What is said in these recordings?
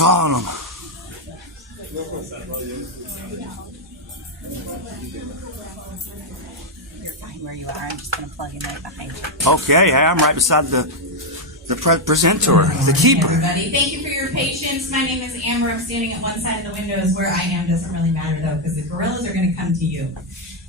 calling them. You're fine where you are. I'm just going to plug in right behind you. Okay, I'm right beside the presenter, the keeper. Everybody, thank you for your patience. My name is Amber. I'm standing at one side of the windows. Where I am doesn't really matter though, because the gorillas are going to come to you.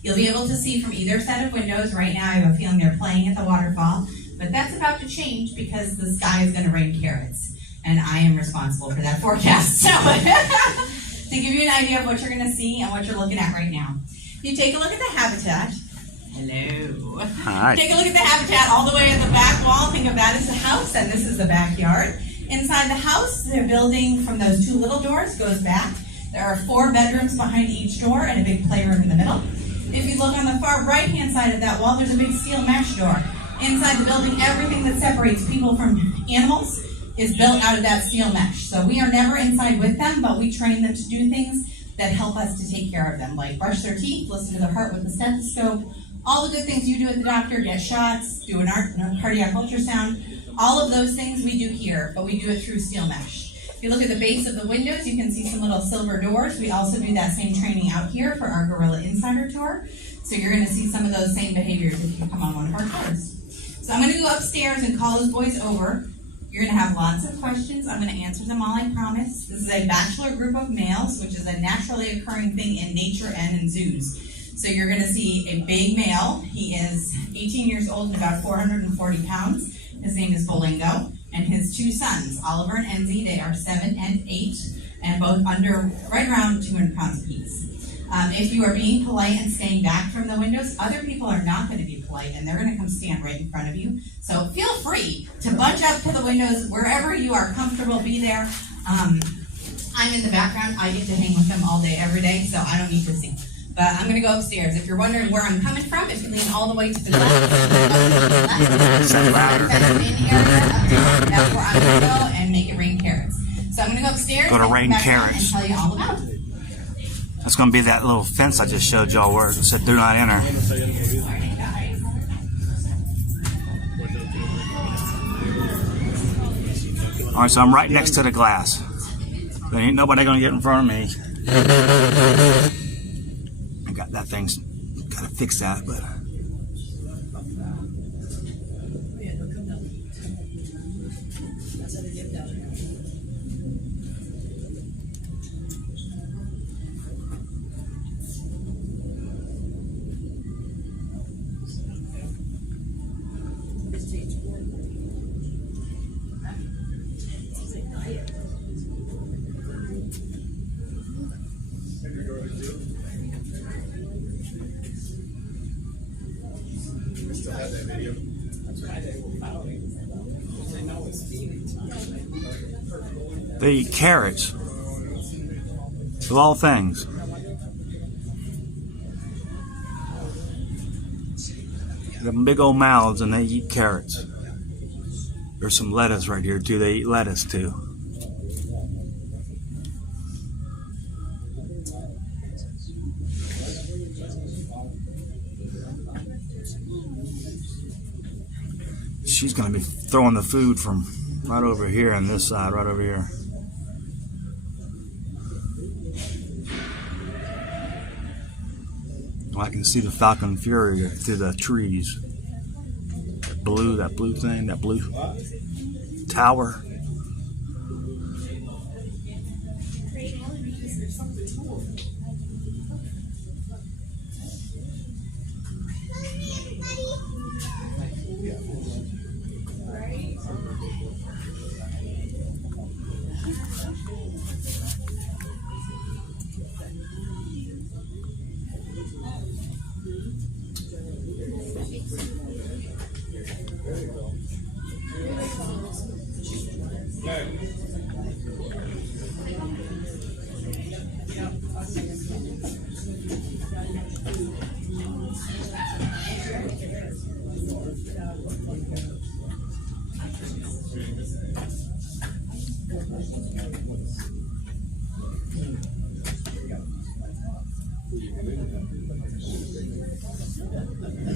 You'll be able to see from either side of windows. Right now, I have a feeling they're playing at the waterfall, but that's about to change because the sky is going to rain carrots, and I am responsible for that forecast. So, to give you an idea of what you're going to see and what you're looking at right now, if you take a look at the habitat. Hello. Hi. Take a look at the habitat all the way at the back wall. Think of that as the house, and this is the backyard. Inside the house, the building from those two little doors goes back. There are 4 bedrooms behind each door and a big playroom in the middle. If you look on the far right-hand side of that wall, there's a big steel mesh door. Inside the building, everything that separates people from animals is built out of that steel mesh. So we are never inside with them, but we train them to do things that help us to take care of them, like brush their teeth, listen to their heart with a stethoscope, all the good things you do at the doctor, get shots, do a cardiac ultrasound, all of those things we do here, but we do it through steel mesh. If you look at the base of the windows, you can see some little silver doors. We also do that same training out here for our Gorilla Insider Tour. So you're going to see some of those same behaviors if you come on one of our tours. So I'm going to go upstairs and call those boys over. You're going to have lots of questions. I'm going to answer them all, I promise. This is a bachelor group of males, which is a naturally occurring thing in nature and in zoos. So you're going to see a big male. He is 18 years old and about 440 pounds. His name is Bolingo. And his 2 sons, Oliver and Enzi, they are 7 and 8, and both under right around 200 pounds apiece. If you are being polite and staying back from the windows, other people are not going to be polite, and they're going to come stand right in front of you. So feel free to bunch up to the windows wherever you are comfortable. Be there. I'm in the background. I get to hang with them all day, every day, so I don't need to see. But I'm going to go upstairs. If you're wondering where I'm coming from, if you lean all the way to the left, that's where I'm going to go and make it rain carrots. So I'm going to go upstairs Go to rain carrots. and tell you all about it. That's going to be that little fence I just showed y'all where it said do not enter. All right, so I'm right next to the glass. There ain't nobody going to get in front of me. I got that thing's got to fix that, but. They eat carrots of all things. They have big old mouths and they eat carrots. There's some lettuce right here too. They eat lettuce too. She's going to be throwing the food from right over here on this side, right over here. I can see the Falcon Fury through the trees. That blue thing, that blue tower.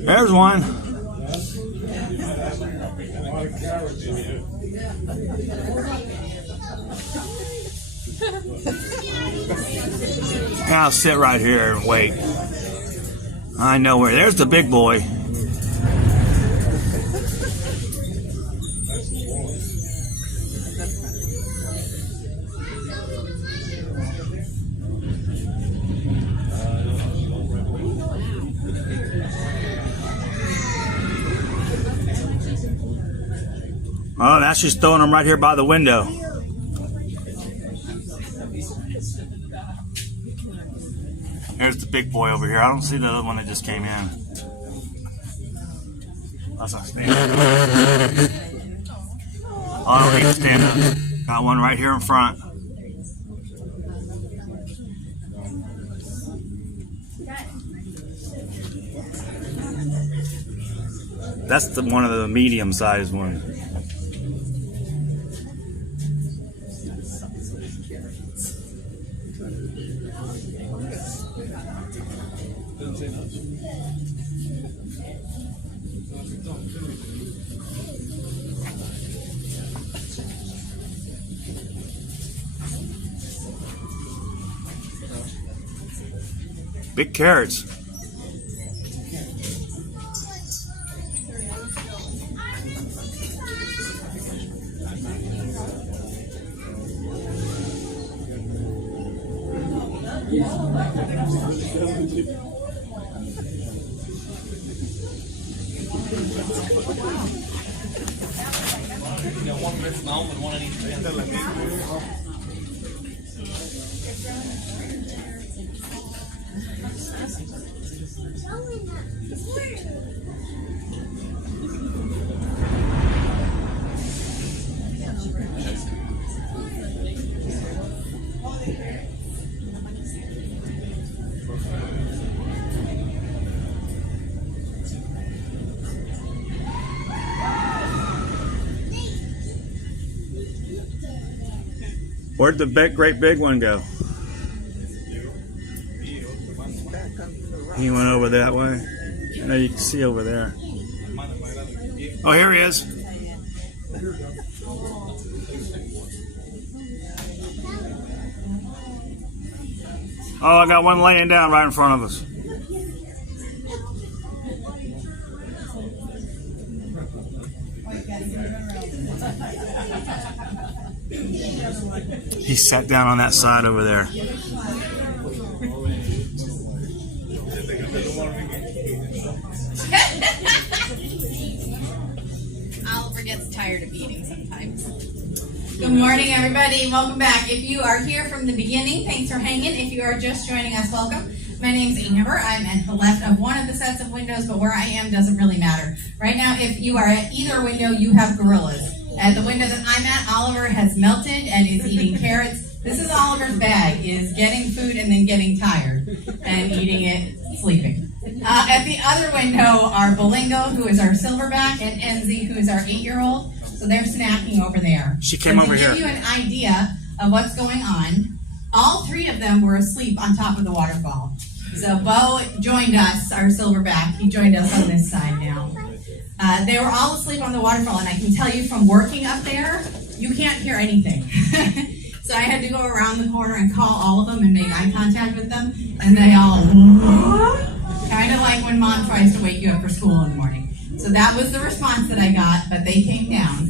There's one. I'll sit right here and wait. I know where. There's the big boy. Oh, now she's throwing them right here by the window. There's the big boy over here. I don't see the other one that just came in. That's not standing. Oh, I don't need to stand up. Got one right here in front. That's one of the medium-sized ones. Big carrots. Where'd the great big one go? He went over that way. Now you can see over there. Oh, here he is. Oh, I got one laying down right in front of us. He sat down on that side over there. Oliver gets tired of eating sometimes. Good morning, everybody. Welcome back. If you are here from the beginning, thanks for hanging. If you are just joining us, welcome. My name's Amber. I'm at the left of one of the sets of windows, but where I am doesn't really matter. Right now, if you are at either window, you have gorillas. At the window that I'm at, Oliver has melted and is eating carrots. This is Oliver's bag, is getting food and then getting tired and eating it, sleeping. At the other window are Bolingo, who is our silverback, and Enzi, who is our 8-year-old. So they're snacking over there. She came over here. To give you an idea of what's going on, all three of them were asleep on top of the waterfall. So Bo joined us, our silverback. He joined us on this side now. They were all asleep on the waterfall, and I can tell you from working up there, you can't hear anything. So I had to go around the corner and call all of them and make eye contact with them, and they all, kind of like when mom tries to wake you up for school in the morning. So that was the response that I got, but they came down.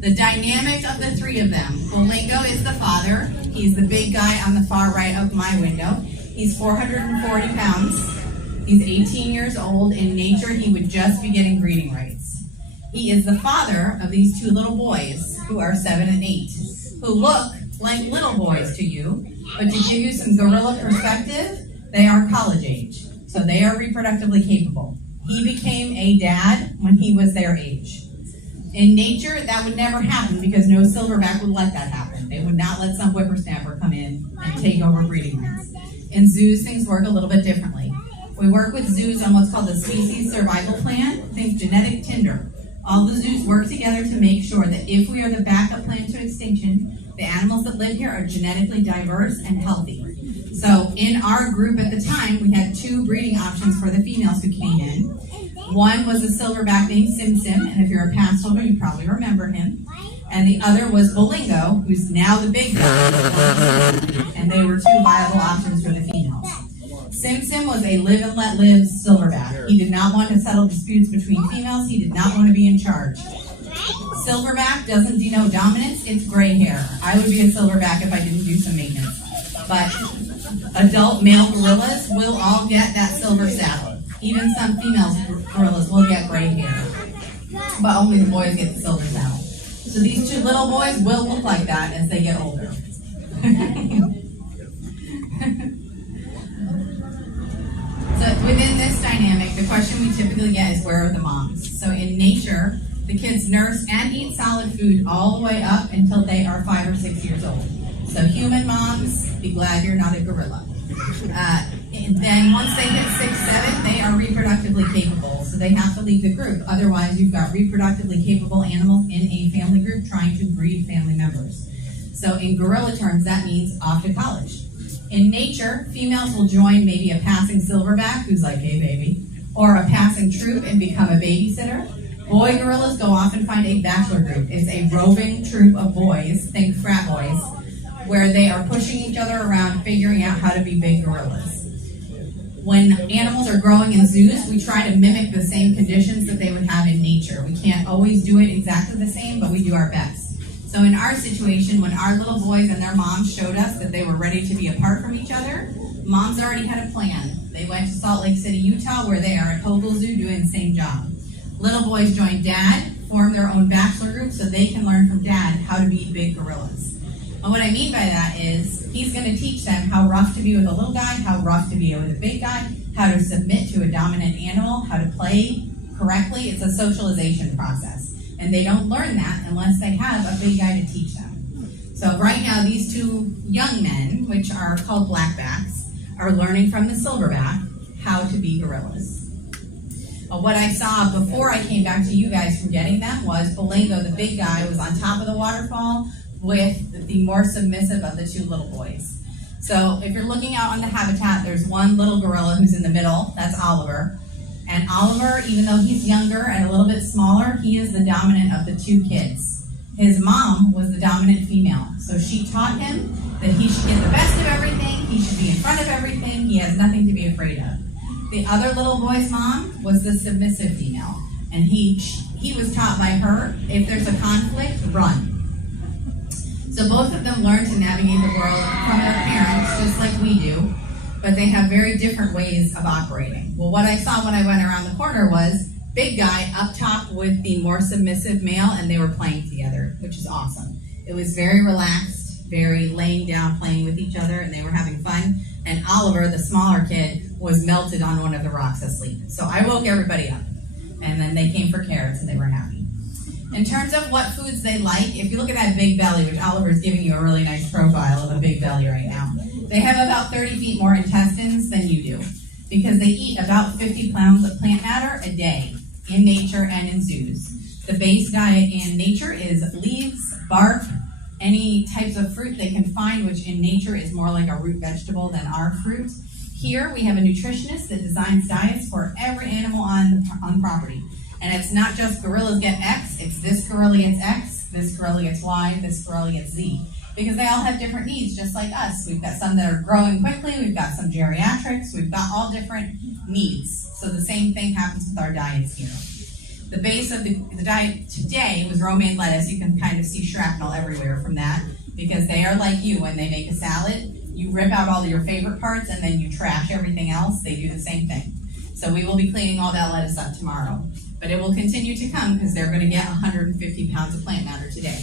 The dynamic of the three of them. Bolingo is the father. He's the big guy on the far right of my window. He's 440 pounds. He's 18 years old. In nature, he would just be getting breeding rights. He is the father of these two little boys who are 7 and 8, who look like little boys to you, but to give you some gorilla perspective, they are college age, so they are reproductively capable. He became a dad when he was their age. In nature, that would never happen because no silverback would let that happen. They would not let some whippersnapper come in and take over breeding rights. In zoos, things work a little bit differently. We work with zoos on what's called the species survival plan. Think genetic Tinder. All the zoos work together to make sure that if we are the backup plan to extinction, the animals that live here are genetically diverse and healthy. So in our group at the time, we had 2 breeding options for the females who came in. One was a silverback named Sim Sim, and if you're a past holder, you probably remember him. and the other was Bolingo, who's now the big guy, and they were two viable options for the females. Sim Sim was a live and let live silverback. He did not want to settle disputes between females. He did not want to be in charge. Silverback doesn't denote dominance, it's gray hair. I would be a silverback if I didn't do some maintenance. But adult male gorillas will all get that silver saddle. Even some female gorillas will get gray hair. But only the boys get the silver saddle. So these two little boys will look like that as they get older. So within this dynamic, the question we typically get is, where are the moms? So in nature, the kids nurse and eat solid food all the way up until they are 5 or 6 years old. So human moms, be glad you're not a gorilla. And then once they hit 6, 7, they are reproductively capable. So they have to leave the group. Otherwise, you've got reproductively capable animals in a family group trying to breed family members. So in gorilla terms, that means off to college. In nature, females will join maybe a passing silverback who's like, hey baby, or a passing troop and become a babysitter. Boy gorillas go off and find a bachelor group. It's a roving troop of boys, think frat boys, where they are pushing each other around, figuring out how to be big gorillas. When animals are growing in zoos, we try to mimic the same conditions that they would have in nature. We can't always do it exactly the same, but we do our best. So in our situation, when our little boys and their moms showed us that they were ready to be apart from each other, moms already had a plan. They went to Salt Lake City, Utah, where they are at Hogle Zoo doing the same job. Little boys joined dad, formed their own bachelor group so they can learn from dad how to be big gorillas. And what I mean by that is he's going to teach them how rough to be with a little guy, how rough to be with a big guy, how to submit to a dominant animal, how to play correctly. It's a socialization process. And they don't learn that unless they have a big guy to teach them. So right now, these two young men, which are called blackbacks, are learning from the silverback how to be gorillas. What I saw before I came back to you guys from getting them was Bolingo, the big guy, was on top of the waterfall with the more submissive of the two little boys. So if you're looking out on the habitat, there's one little gorilla who's in the middle, that's Oliver. And Oliver, even though he's younger and a little bit smaller, he is the dominant of the two kids. His mom was the dominant female, so she taught him that he should get the best of everything, he should be in front of everything, he has nothing to be afraid of. The other little boy's mom was the submissive female, and he was taught by her, if there's a conflict, run. So both of them learn to navigate the world from their parents, just like we do, but they have very different ways of operating. Well, what I saw when I went around the corner was big guy up top with the more submissive male, and they were playing together, which is awesome. It was very relaxed, very laying down, playing with each other, and they were having fun. And Oliver, the smaller kid, was melted on one of the rocks asleep. So I woke everybody up, and then they came for carrots, and they were happy. In terms of what foods they like, if you look at that big belly, which Oliver is giving you a really nice profile of a big belly right now, they have about 30 feet more intestines than you do, because they eat about 50 pounds of plant matter a day in nature and in zoos. The base diet in nature is leaves, bark, any types of fruit they can find, which in nature is more like a root vegetable than our fruit. Here we have a nutritionist that designs diets for every animal on property. And it's not just gorillas get X, it's this gorilla gets X, this gorilla gets Y, this gorilla gets Z. Because they all have different needs, just like us. We've got some that are growing quickly, we've got some geriatrics, we've got all different needs. So the same thing happens with our diets here. The base of the diet today was romaine lettuce. You can kind of see shrapnel everywhere from that, because they are like you. When they make a salad, you rip out all your favorite parts and then you trash everything else. They do the same thing. So we will be cleaning all that lettuce up tomorrow. But it will continue to come because they're going to get 150 pounds of plant matter today.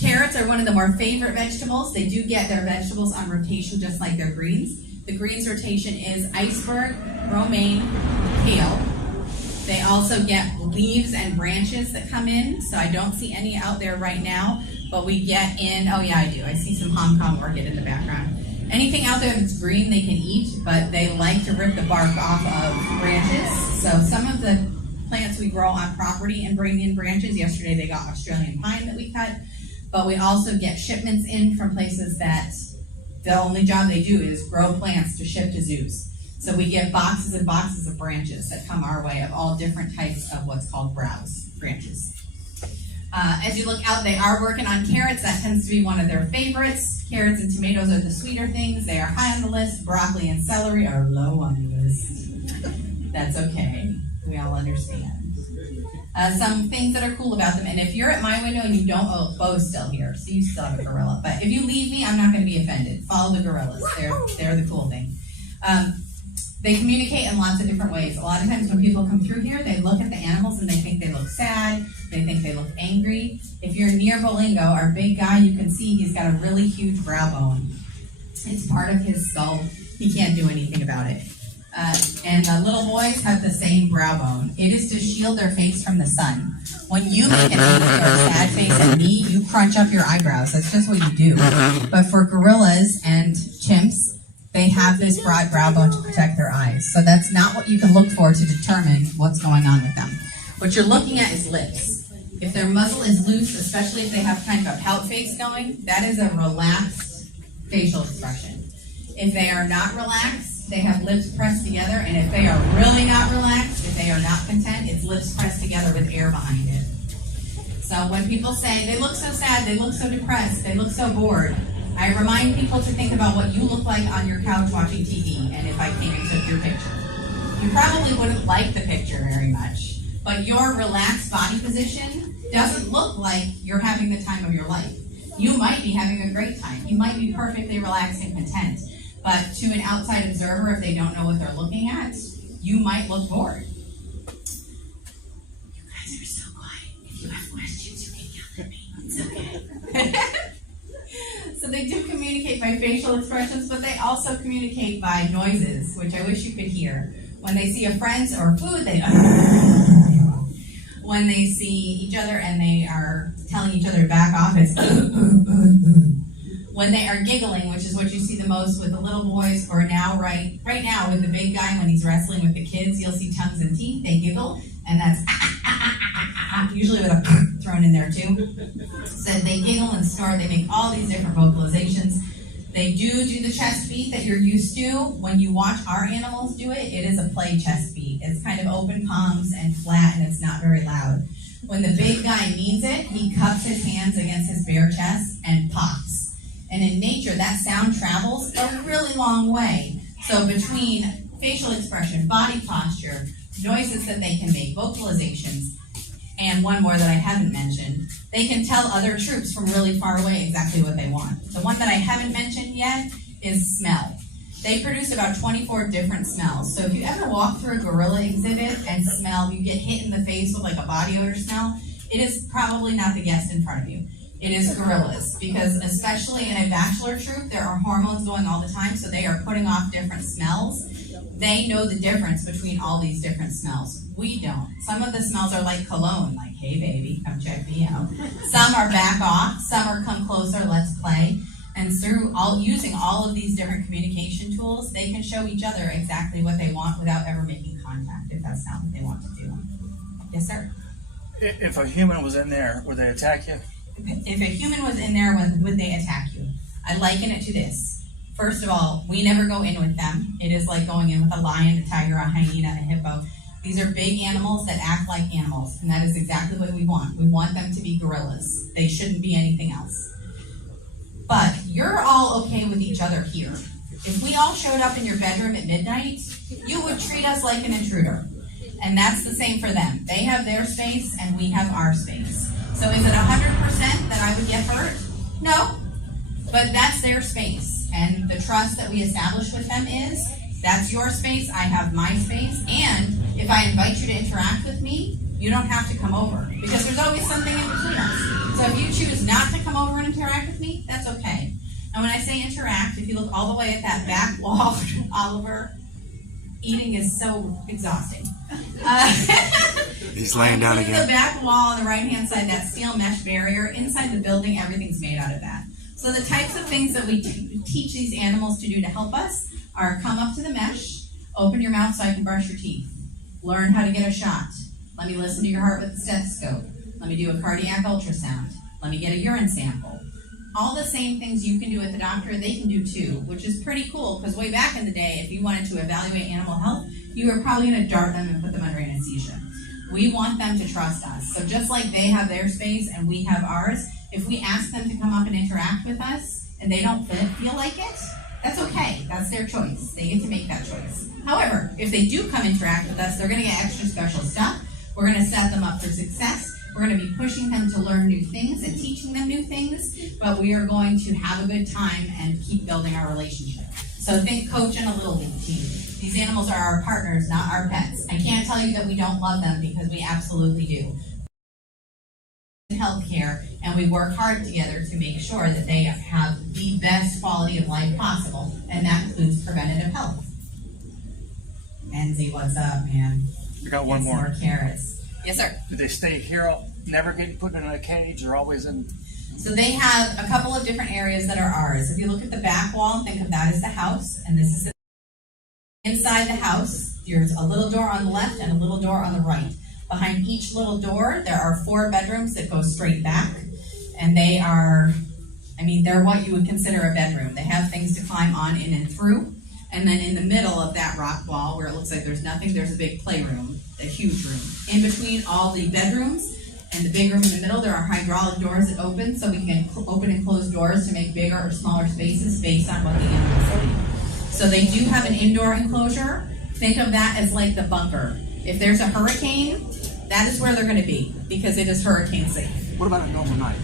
Carrots are one of the more favorite vegetables. They do get their vegetables on rotation just like their greens. The greens rotation is iceberg, romaine, kale. They also get leaves and branches that come in, so I don't see any out there right now, but we get in, oh yeah I do, I see some Hong Kong orchid in the background. Anything out there that's green they can eat, but they like to rip the bark off of branches. So some of the plants we grow on property and bring in branches. Yesterday they got Australian pine that we cut, but we also get shipments in from places that the only job they do is grow plants to ship to zoos. So we get boxes and boxes of branches that come our way of all different types of what's called browse branches. As you look out, they are working on carrots. That tends to be one of their favorites. Carrots and tomatoes are the sweeter things. They are high on the list. Broccoli and celery are low on the list. That's okay. We all understand. Some things that are cool about them, and if you're at my window and you don't, oh, Bo's still here, so you still have a gorilla. But if you leave me, I'm not going to be offended. Follow the gorillas. They're the cool thing. They communicate in lots of different ways. A lot of times when people come through here, they look at the animals and they think they look sad. They think they look angry. If you're near Bolingo, our big guy, you can see he's got a really huge brow bone. It's part of his skull. He can't do anything about it. And the little boys have the same brow bone. It is to shield their face from the sun. When you make an angry or sad face at me, you crunch up your eyebrows. That's just what you do. But for gorillas and chimps, they have this broad brow bone to protect their eyes. So that's not what you can look for to determine what's going on with them. What you're looking at is lips. If their muzzle is loose, especially if they have kind of a pout face going, that is a relaxed facial expression. If they are not relaxed, they have lips pressed together, and if they are really not relaxed, if they are not content, it's lips pressed together with air behind it. So when people say, they look so sad, they look so depressed, they look so bored, I remind people to think about what you look like on your couch watching TV, and if I came and took your picture. You probably wouldn't like the picture very much, but your relaxed body position doesn't look like you're having the time of your life. You might be having a great time. You might be perfectly relaxed and content. But to an outside observer, if they don't know what they're looking at, you might look bored. You guys are so quiet. If you have questions, you can yell at me. It's okay. So they do communicate by facial expressions, but they also communicate by noises, which I wish you could hear. When they see a friend or food, they when they see each other and they are telling each other to back off, it's when they are giggling, which is what you see the most with the little boys, or now right now with the big guy when he's wrestling with the kids, you'll see tongues and teeth. They giggle, and that's usually with a thrown in there too. So they giggle and snort. They make all these different vocalizations. They do the chest beat that you're used to. When you watch our animals do it, it is a play chest beat. It's kind of open palms and flat, and it's not very loud. When the big guy means it, he cups his hands against his bare chest and pops. And in nature, that sound travels a really long way. So between facial expression, body posture, noises that they can make, vocalizations, and one more that I haven't mentioned, they can tell other troops from really far away exactly what they want. The one that I haven't mentioned yet is smell. They produce about 24 different smells. So if you ever walk through a gorilla exhibit and smell, you get hit in the face with like a body odor smell, it is probably not the guest in front of you. It is gorillas, because especially in a bachelor troop, there are hormones going all the time, so they are putting off different smells. They know the difference between all these different smells. We don't. Some of the smells are like cologne, like, hey baby, come check me out. Some are back off, some are come closer, let's play. And through using all of these different communication tools, they can show each other exactly what they want without ever making contact, if that's not what they want to do. Yes, sir? If a human was in there, would they attack you? If a human was in there, would they attack you? I liken it to this. First of all, we never go in with them. It is like going in with a lion, a tiger, a hyena, a hippo. These are big animals that act like animals, and that is exactly what we want. We want them to be gorillas. They shouldn't be anything else. But you're all okay with each other here. If we all showed up in your bedroom at midnight, you would treat us like an intruder. And that's the same for them. They have their space, and we have our space. So is it 100% that I would get hurt? No, but that's their space. And the trust that we establish with them is, that's your space, I have my space, and if I invite you to interact with me, you don't have to come over, because there's always something in between us. So if you choose not to come over and interact with me, that's okay. And when I say interact, if you look all the way at that back wall, Oliver, eating is so exhausting. He's laying down again. The back wall on the right-hand side, that steel mesh barrier, inside the building, everything's made out of that. So the types of things that we teach these animals to do to help us are come up to the mesh, open your mouth so I can brush your teeth, learn how to get a shot, let me listen to your heart with the stethoscope, let me do a cardiac ultrasound, let me get a urine sample. All the same things you can do at the doctor, they can do too, which is pretty cool, because way back in the day, if you wanted to evaluate animal health, you were probably going to dart them and put them under anesthesia. We want them to trust us. So just like they have their space and we have ours, if we ask them to come up and interact with us and they don't feel like it, that's okay. That's their choice. They get to make that choice. However, if they do come interact with us, they're going to get extra special stuff. We're going to set them up for success. We're going to be pushing them to learn new things and teaching them new things, but we are going to have a good time and keep building our relationship. So think coach and a little league team. These animals are our partners, not our pets. I can't tell you that we don't love them because we absolutely do. Healthcare, and we work hard together to make sure that they have the best quality of life possible, and that includes preventative health. Enzy, what's up, man? I got one more. More carrots. Yes, sir. Do they stay here, never get put in a cage, or always in? So they have a couple of different areas that are ours. If you look at the back wall, think of that as the house, and this is the inside the house. There's a little door on the left and a little door on the right. Behind each little door, there are 4 bedrooms that go straight back, and they are, they're what you would consider a bedroom. They have things to climb on in and through, and then in the middle of that rock wall, where it looks like there's nothing, there's a big playroom, a huge room. In between all the bedrooms and the big room in the middle, there are hydraulic doors that open, so we can open and close doors to make bigger or smaller spaces based on what the animals need. So they do have an indoor enclosure. Think of that as like the bunker. If there's a hurricane, that is where they're going to be because it is hurricane safe. What about a normal night?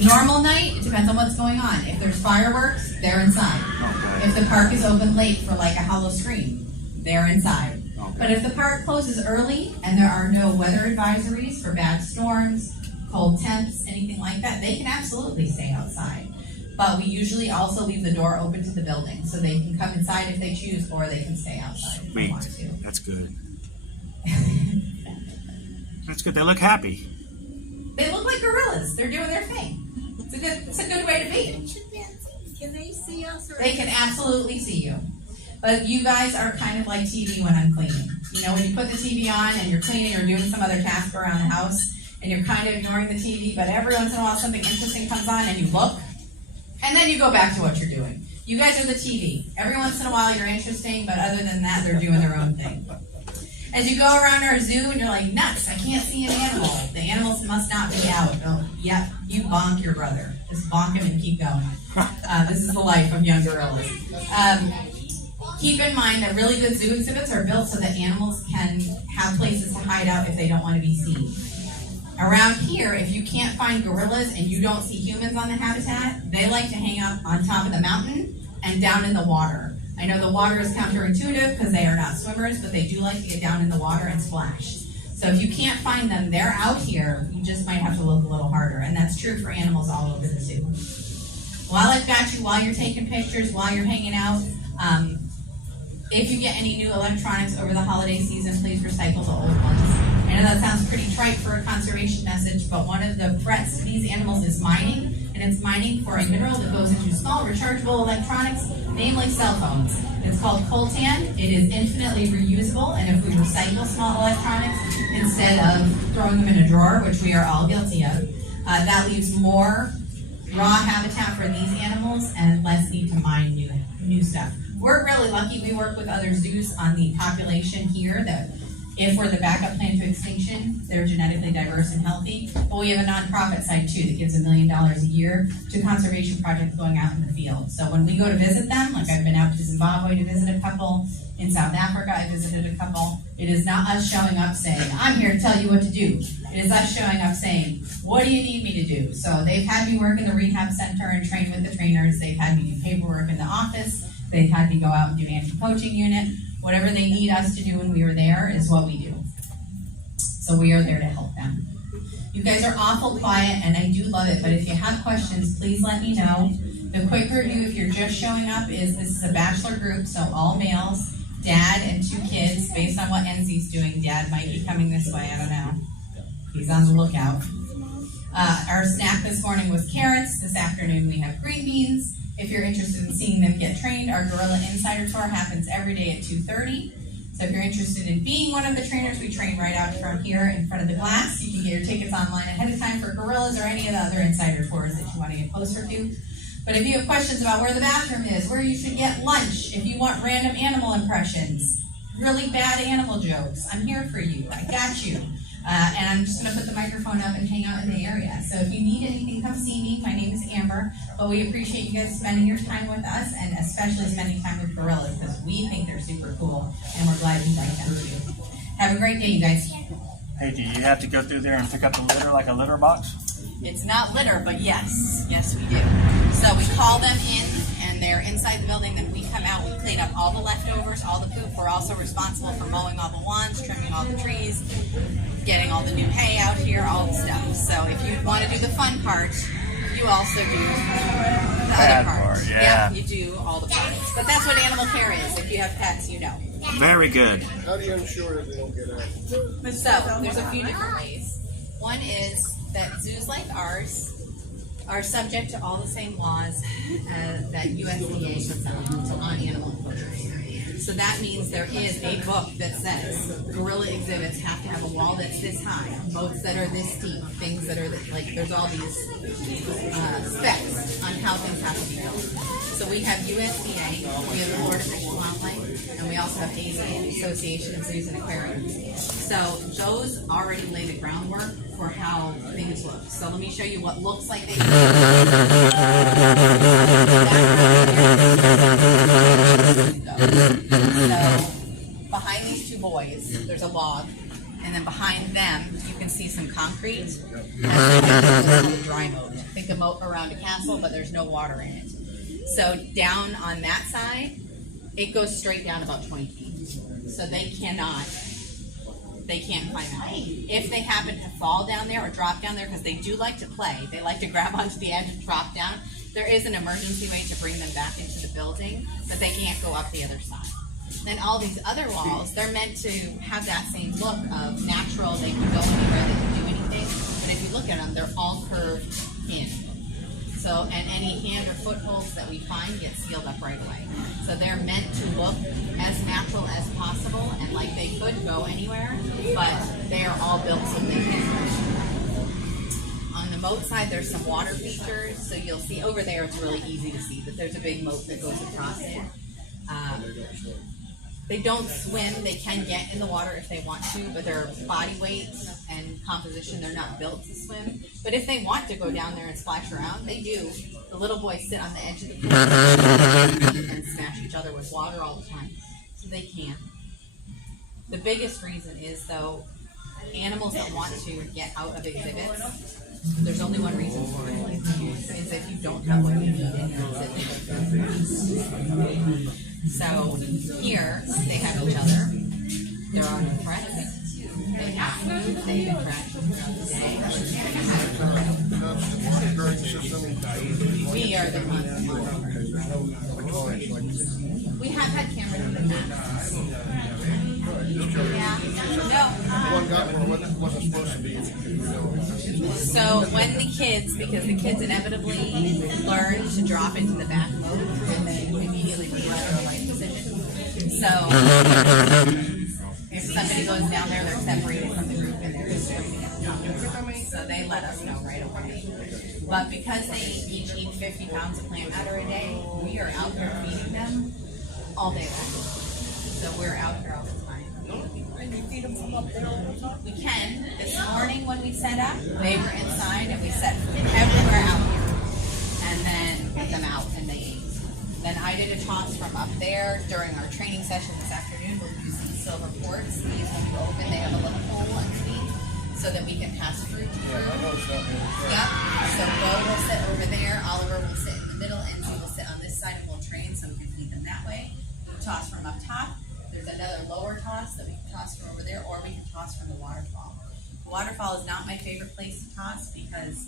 Normal night, it depends on what's going on. If there's fireworks, they're inside. Okay. If the park is open late for like a hollow scream, they're inside. Okay. But if the park closes early and there are no weather advisories for bad storms, cold temps, anything like that, they can absolutely stay outside. But we usually also leave the door open to the building so they can come inside if they choose, or they can stay outside if they want to. That's good. That's good. They look happy. They look like gorillas. They're doing their thing. It's a good way to be. Can they see us? They can absolutely see you. But you guys are kind of like TV when I'm cleaning. You know, when you put the TV on and you're cleaning or doing some other task around the house, and you're kind of ignoring the TV, but every once in a while something interesting comes on and you look, and then you go back to what you're doing. You guys are the TV. Every once in a while you're interesting, but other than that, they're doing their own thing. As you go around our zoo and you're like, nuts, I can't see an animal. The animals must not be out. Oh, yep, you bonk your brother. Just bonk him and keep going. This is the life of young gorillas. Keep in mind that really good zoo exhibits are built so that animals can have places to hide out if they don't want to be seen. Around here, if you can't find gorillas and you don't see humans on the habitat, they like to hang out on top of the mountain and down in the water. I know the water is counterintuitive because they are not swimmers, but they do like to get down in the water and splash. So if you can't find them, they're out here. You just might have to look a little harder, and that's true for animals all over the zoo. While I've got you, while you're taking pictures, while you're hanging out, if you get any new electronics over the holiday season, please recycle the old ones. I know that sounds pretty trite for a conservation message, but one of the threats to these animals is mining, and it's mining for a mineral that goes into small rechargeable electronics, namely cell phones. It's called coltan. It is infinitely reusable, and if we recycle small electronics instead of throwing them in a drawer, which we are all guilty of, that leaves more raw habitat for these animals and less need to mine new stuff. We're really lucky. We work with other zoos on the population here that if we're the backup plan to extinction, they're genetically diverse and healthy. But we have a nonprofit side too that gives $1 million a year to conservation projects going out in the field. So when we go to visit them, like I've been out to Zimbabwe to visit a couple, in South Africa I visited a couple, it is not us showing up saying, I'm here to tell you what to do. It is us showing up saying, what do you need me to do? So they've had me work in the rehab center and train with the trainers. They've had me do paperwork in the office. They've had me go out and do anti-poaching unit. Whatever they need us to do when we are there is what we do. So we are there to help them. You guys are awful quiet, and I do love it, but if you have questions, please let me know. The quick review, if you're just showing up, is this is a bachelor group, so all males, dad and 2 kids, based on what Enzy's doing. Dad might be coming this way, I don't know. He's on the lookout. Our snack this morning was carrots. This afternoon we have green beans. If you're interested in seeing them get trained, our Gorilla Insider Tour happens every day at 2:30. So if you're interested in being one of the trainers, we train right out from here in front of the glass. You can get your tickets online ahead of time for gorillas or any of the other Insider Tours that you want to get closer to. But if you have questions about where the bathroom is, where you should get lunch, if you want random animal impressions, really bad animal jokes, I'm here for you. I got you. And I'm just going to put the microphone up and hang out in the area. So if you need anything, come see me. My name is Amber. But we appreciate you guys spending your time with us, and especially spending time with gorillas, because we think they're super cool, and we're glad you like them too. Have a great day, you guys. Hey, do you have to go through there and pick up the litter like a litter box? It's not litter, but yes. Yes, we do. So we call them in, and they're inside the building. Then we come out, we clean up all the leftovers, all the poop. We're also responsible for mowing all the lawns, trimming all the trees, getting all the new hay out here, all the stuff. So if you want to do the fun part, you also do the other part. Yeah. Yep, you do all the parts. But that's what animal care is. If you have pets, you know. Very good. How do you ensure that they don't get out? So there's a few different ways. One is that zoos like ours are subject to all the same laws that USDA puts out on animal enclosures. So that means there is a book that says gorilla exhibits have to have a wall that's this high, boats that are this deep, things that are like, there's all these specs on how things have to be built. So we have USDA, we have the Florida Fish and Wildlife, and we also have AZA, Association of Zoos and Aquariums. So those already lay the groundwork for how things look. So let me show you what looks like they do. So behind these two boys, there's a log, and then behind them, you can see some concrete. That's a dry moat. Think a moat around a castle, but there's no water in it. So down on that side, it goes straight down about 20 feet. So they can't climb out. If they happen to fall down there or drop down there, because they do like to play, they like to grab onto the edge and drop down, there is an emergency way to bring them back into the building, but they can't go up the other side. Then all these other walls, they're meant to have that same look of natural, they can go anywhere, they can do anything, but if you look at them, they're all curved in. So, and any hand or footholds that we find get sealed up right away. So they're meant to look as natural as possible and like they could go anywhere, but they are all built so they can. On the moat side, there's some water features. So you'll see over there, it's really easy to see that there's a big moat that goes across it. They don't swim. They can get in the water if they want to, but their body weight and composition, they're not built to swim. But if they want to go down there and splash around, they do. The little boys sit on the edge of the pool and smash each other with water all the time. So they can. The biggest reason is, though, animals that want to get out of exhibits, there's only one reason for it. Is if you don't have what you need in your exhibit. So here, they have each other. They're on threat. They have food. They interact throughout the day. We are the ones. We have had cameras in the past. Yeah. No. So when the kids, because the kids inevitably learn to drop into the back mode and then immediately regret their life decision. So if somebody goes down there, they're separated from the group and they're just going to get dropped. So they let us know right away. But because they each eat 50 pounds of plant matter a day, we are out there feeding them all day long. So we're out here all the time. And you feed them from up there all the time? We can. This morning when we set up, they were inside and we set food everywhere out here. And then put them out and they ate. Then I did a toss from up there during our training session this afternoon. We'll use these silver ports. These will be open. They have a little hole underneath so that we can pass fruit through. Yep. So Bo will sit over there. Oliver will sit in the middle. Enzi will sit on this side and we'll train so we can feed them that way. We'll toss from up top. There's another lower toss that we can toss from over there, or we can toss from the waterfall. The waterfall is not my favorite place to toss because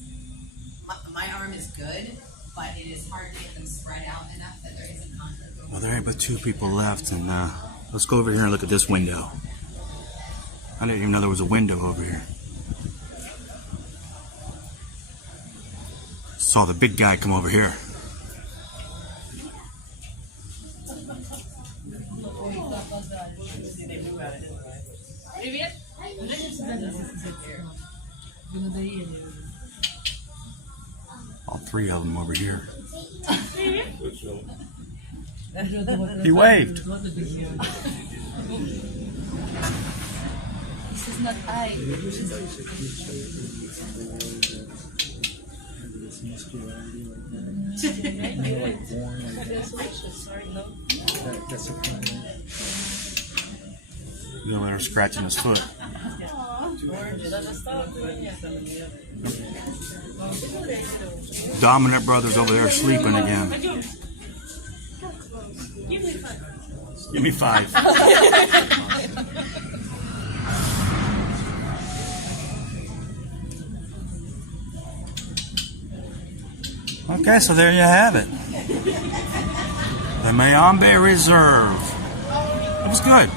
my arm is good, but it is hard to get them spread out enough that there isn't contact. Well, there ain't but two people left, and let's go over here and look at this window. I didn't even know there was a window over here. Saw the big guy come over here. All three of them over here. He waved. This is not I. You know, they're scratching his foot. Dominant brothers over there sleeping again. Give me 5. Okay, so there you have it. The Myombe Reserve. It was good.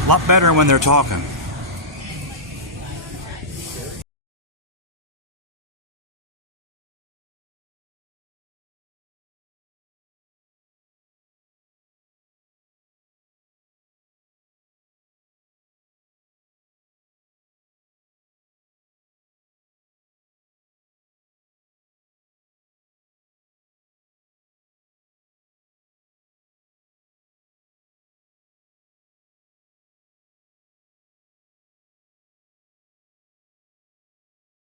A lot better when they're talking.